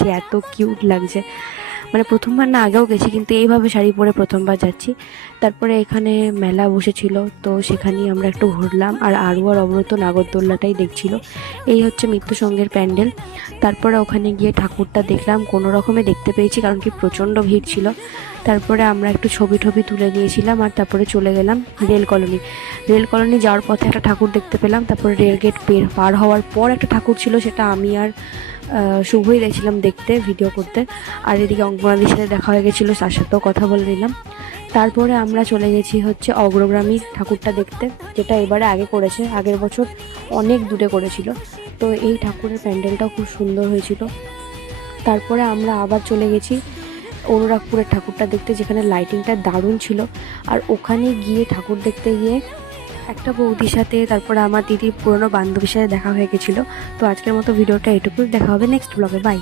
যাচ্ছি, এত কিউট লাগছে। মানে প্রথমবার না, আগেও গেছি কিন্তু এইভাবে শাড়ি পরে প্রথমবার যাচ্ছি। তারপরে এখানে মেলা বসেছিল, তো সেখানেই আমরা একটু ঘুরলাম, আর আরু আর অমৃত নাগরদোল্লাটাই দেখছিল। এই হচ্ছে মৃত্যুসঙ্গের প্যান্ডেল। তারপরে ওখানে গিয়ে ঠাকুরটা দেখলাম, কোনো রকমে দেখতে পেয়েছি কারণ কি প্রচণ্ড ভিড় ছিল। তারপরে আমরা একটু ছবি টবি তুলে নিয়েছিলাম, আর তারপরে চলে গেলাম রেল কলোনি। রেল কলোনি যাওয়ার পথে একটা ঠাকুর দেখতে পেলাম। তারপরে রেল গেট পার হওয়ার পর একটা ঠাকুর ছিল, সেটা আমি আর শুভই গেছিলাম দেখতে, ভিডিও করতে। আর এদিকে অঙ্কনাদির সাথে দেখা হয়ে গেছিলো, তার সাথেও কথা বলে নিলাম। তারপরে আমরা চলে গেছি হচ্ছে অগ্রগ্রামী ঠাকুরটা দেখতে, যেটা এবারে আগে করেছে, আগের বছর অনেক দূরে করেছিল। তো এই ঠাকুরের প্যান্ডেলটাও খুব সুন্দর হয়েছিল। তারপরে আমরা আবার চলে গেছি অনুরাগপুরের ঠাকুরটা দেখতে, যেখানে লাইটিংটা দারুণ ছিল। আর ওখানে গিয়ে ঠাকুর দেখতে গিয়ে একটা বৌদির সাথে, তারপরে আমার দিদির পুরনো বান্ধবীর সাথে দেখা হয়ে গেছিলো। তো আজকের মতো ভিডিওটা এটুকুই, দেখা হবে নেক্সট ব্লগে, বাই।